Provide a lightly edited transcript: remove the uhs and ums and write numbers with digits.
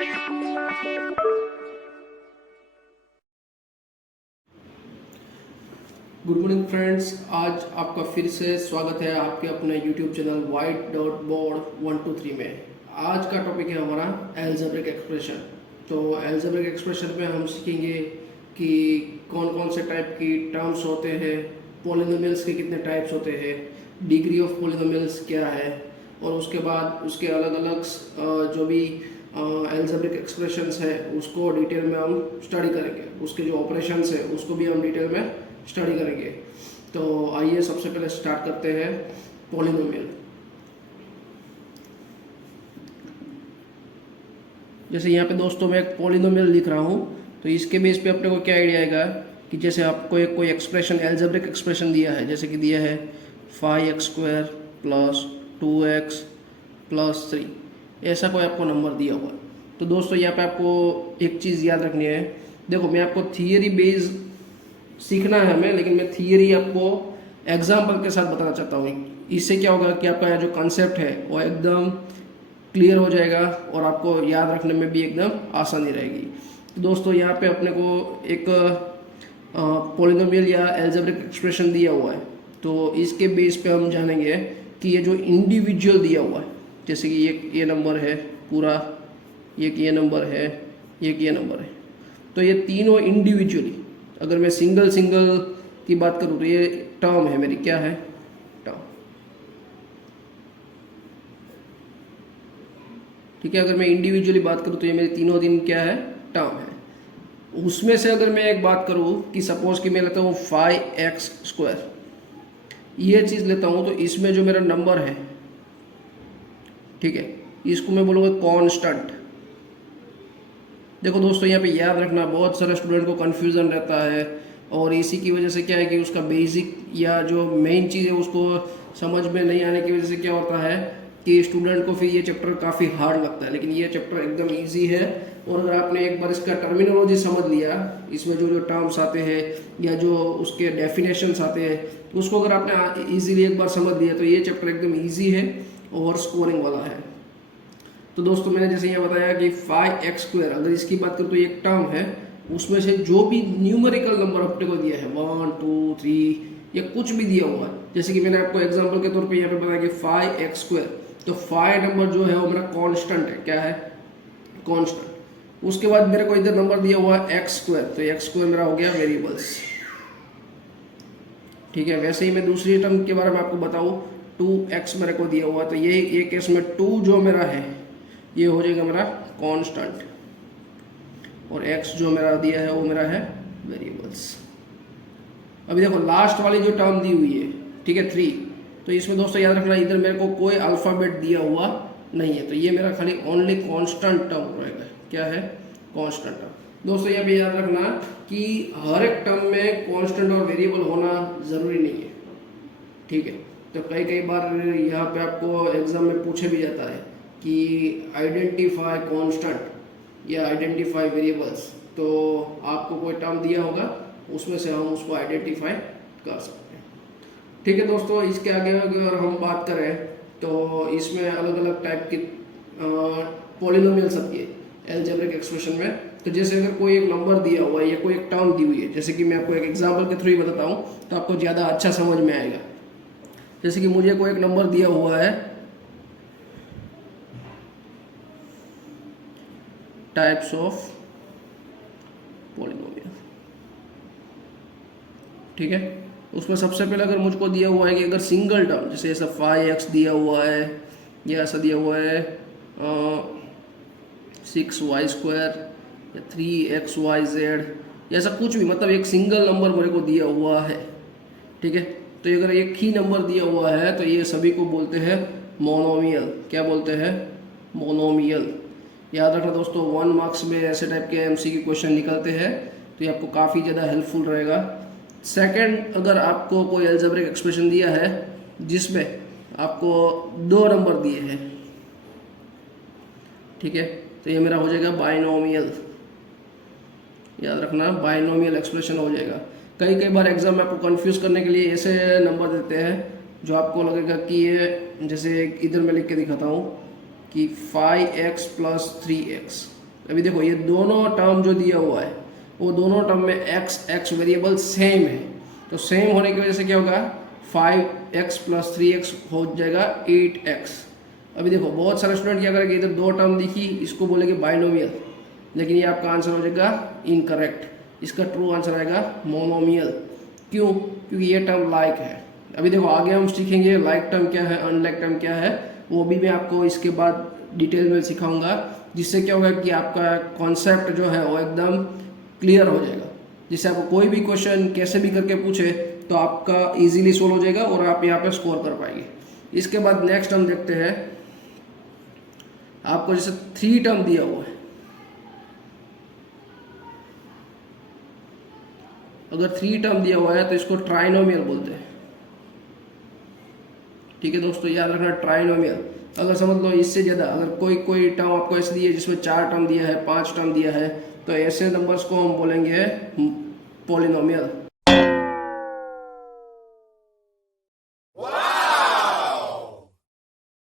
Good morning friends, आज आपका फिर से स्वागत है आपके अपने यूट्यूब चैनल white.board123 में। आज का टॉपिक है हमारा एल्जेब्रिक एक्सप्रेशन। तो एल्जेब्रिक एक्सप्रेशन में हम सीखेंगे कि कौन कौन से टाइप की टर्म्स होते हैं, पॉलिनोमियल्स के कितने टाइप्स होते हैं, डिग्री ऑफ पॉलिनोमियल्स क्या है, और उसके बाद उसके अलग अलग जो भी एल्जेब्रिक एक्सप्रेशंस है उसको डिटेल में हम स्टडी करेंगे। उसके जो ऑपरेशंस है उसको भी हम डिटेल में स्टडी करेंगे। तो आइए सबसे पहले स्टार्ट करते हैं पॉलिनोमियल। जैसे यहाँ पे दोस्तों मैं एक पॉलिनोमियल लिख रहा हूँ, तो इसके बेस पे अपने को क्या आइडिया आएगा कि जैसे आपको एक कोई एक्सप्रेशन, एल्जेब्रिक एक्सप्रेशन दिया है, जैसे कि दिया है 5x² प्लस 2x प्लस 3, ऐसा कोई आपको नंबर दिया हुआ। तो दोस्तों यहाँ पे आपको एक चीज़ याद रखनी है। देखो, मैं आपको थियरी बेस्ड सीखना है हमें, लेकिन मैं थियरी आपको एग्जाम्पल के साथ बताना चाहता हूँ। इससे क्या होगा कि आपका जो कॉन्सेप्ट है वो एकदम क्लियर हो जाएगा और आपको याद रखने में भी एकदम आसानी रहेगी। तो दोस्तों यहाँ पे अपने को एक पॉलिनोमियल या एल्जेब्रिक एक्सप्रेशन दिया हुआ है, तो इसके बेस पे हम जानेंगे कि ये जो इंडिविजुअल दिया हुआ है, जैसे कि ये नंबर है पूरा, ये नंबर है, ये नंबर है, तो ये तीनों इंडिविजुअली, अगर मैं सिंगल की बात करूँ तो ये टर्म है मेरी, क्या है, टर्म। ठीक है, अगर मैं इंडिविजुअली बात करूँ तो ये मेरी तीनों दिन क्या है, टर्म है। उसमें से अगर मैं एक बात करूँ कि सपोज कि मैं लेता हूँ 5x², ये चीज़ लेता हूँ, तो इसमें जो मेरा नंबर है, ठीक है, इसको मैं बोलूँगा कांस्टेंट। देखो दोस्तों, यहाँ पे याद रखना, बहुत सारे स्टूडेंट को कन्फ्यूज़न रहता है, और इसी की वजह से क्या है कि उसका बेसिक या जो मेन चीज़ है उसको समझ में नहीं आने की वजह से क्या होता है कि स्टूडेंट को फिर ये चैप्टर काफ़ी हार्ड लगता है। लेकिन ये चैप्टर एकदम इजी है, और अगर आपने एक बार इसका टर्मिनोलॉजी समझ लिया, इसमें जो जो टर्म्स आते हैं या जो उसके डेफिनेशंस आते हैं, तो उसको अगर आपने ईजीली एक बार समझ लिया तो ये चैप्टर एकदम ईजी है और स्कोरिंग वाला है। तो दोस्तों मैंने जैसे ये बताया कि 5x², अगर इसकी बात करूँ तो एक टर्म है, उसमें से जो भी न्यूमेरिकल नंबर अपने को दिया है 1 2 3 या कुछ भी दिया हुआ है, जैसे कि मैंने आपको एग्जांपल के तौर पे यहाँ पे बताया कि 5x², तो 5 नंबर जो है वो मेरा कांस्टेंट है, क्या है, कांस्टेंट। उसके बाद मेरे को इधर नंबर दिया हुआ है x², तो x² मेरा हो गया वेरिएबल्स। ठीक है, वैसे ही मैं दूसरी टर्म के बारे में आपको बताऊँ, 2x मेरे को दिया हुआ, तो ये केस में 2 जो मेरा है ये हो जाएगा मेरा कांस्टेंट, और x जो मेरा दिया है वो मेरा है वेरिएबल्स। अभी देखो लास्ट वाली जो टर्म दी हुई है, ठीक है, 3, तो इसमें दोस्तों याद रखना इधर मेरे को कोई अल्फ़ाबेट दिया हुआ नहीं है, तो ये मेरा खाली ओनली कांस्टेंट टर्म रहेगा, क्या है, कांस्टेंट टर्म। दोस्तों यहाँ पे याद रखना कि हर एक टर्म में कांस्टेंट और वेरिएबल होना ज़रूरी नहीं है, ठीक है। तो कई बार यहाँ पे आपको एग्जाम में पूछे भी जाता है कि आइडेंटिफाई कांस्टेंट या आइडेंटिफाई वेरिएबल्स, तो आपको कोई टर्म दिया होगा उसमें से हम उसको आइडेंटिफाई कर सकते हैं। ठीक है दोस्तों, इसके आगे अगर हम बात करें तो इसमें अलग अलग टाइप की पॉलिनोमियल्स आती है एल्जेब्रिक एक्सप्रेशन में। तो जैसे अगर कोई एक नंबर दिया हुआ है या कोई एक टर्म दी हुई है, जैसे कि मैं आपको एक एग्जाम्पल के थ्रू ही बताता हूँ तो आपको ज़्यादा अच्छा समझ में आएगा। जैसे कि मुझे कोई एक नंबर दिया हुआ है, टाइप्स ऑफ पॉलिनोमियल, ठीक है। उसमें सबसे पहले अगर मुझको दिया हुआ है कि अगर सिंगल टर्म, जैसे ऐसा 5x दिया हुआ है, या ऐसा दिया हुआ है 6y² या 3xyz, या ऐसा कुछ भी, मतलब एक सिंगल नंबर मेरे को दिया हुआ है, ठीक है। तो अगर एक ही नंबर दिया हुआ है तो ये सभी को बोलते हैं मोनोमियल। क्या बोलते हैं, मोनोमियल। याद रखना दोस्तों, 1 मार्क्स में ऐसे टाइप के MCQ क्वेश्चन निकलते हैं, तो ये आपको काफ़ी ज़्यादा हेल्पफुल रहेगा। सेकंड, अगर आपको कोई एल्जेब्रिक एक्सप्रेशन दिया है जिसमें आपको 2 नंबर दिए हैं, ठीक है, तो ये मेरा हो जाएगा बाइनोमियल। याद रखना, बाइनोमियल एक्सप्रेशन हो जाएगा। कई बार एग्जाम में आपको कंफ्यूज करने के लिए ऐसे नंबर देते हैं जो आपको लगेगा कि ये, जैसे इधर मैं लिख के दिखाता हूँ कि 5x + 3x, अभी देखो ये दोनों टर्म जो दिया हुआ है वो दोनों टर्म में x वेरिएबल सेम है, तो सेम होने की वजह से क्या होगा 5x + 3x हो जाएगा 8x। अभी देखो बहुत सारे स्टूडेंट क्या करेंगे, इधर दो टर्म दिखी इसको बोलेंगे बाइनोमियल, लेकिन ये आपका आंसर हो जाएगा इनकरेक्ट। इसका ट्रू आंसर आएगा मोनोमियल। क्यों? क्योंकि ये टर्म लाइक है। अभी देखो आगे हम सीखेंगे लाइक टर्म क्या है, अनलाइक टर्म क्या है, वो भी मैं आपको इसके बाद डिटेल में सिखाऊंगा, जिससे क्या होगा कि आपका कॉन्सेप्ट जो है वो एकदम क्लियर हो जाएगा, जिससे आपको कोई भी क्वेश्चन कैसे भी करके पूछे तो आपका इजीली सोल्व हो जाएगा और आप यहाँ पे स्कोर कर पाएंगे। इसके बाद नेक्स्ट हम देखते हैं, आपको जैसे 3 टर्म दिया हुआ है, अगर 3 टर्म दिया हुआ है तो इसको ट्राइनोमियल बोलते हैं। ठीक है दोस्तों, याद रखना ट्राइनोमियल। अगर समझ लो इससे ज़्यादा अगर कोई टर्म आपको ऐसे दी है जिसमें 4 टर्म दिया है, 5 टर्म दिया है, तो ऐसे नंबर्स को हम बोलेंगे पॉलिनोमियल।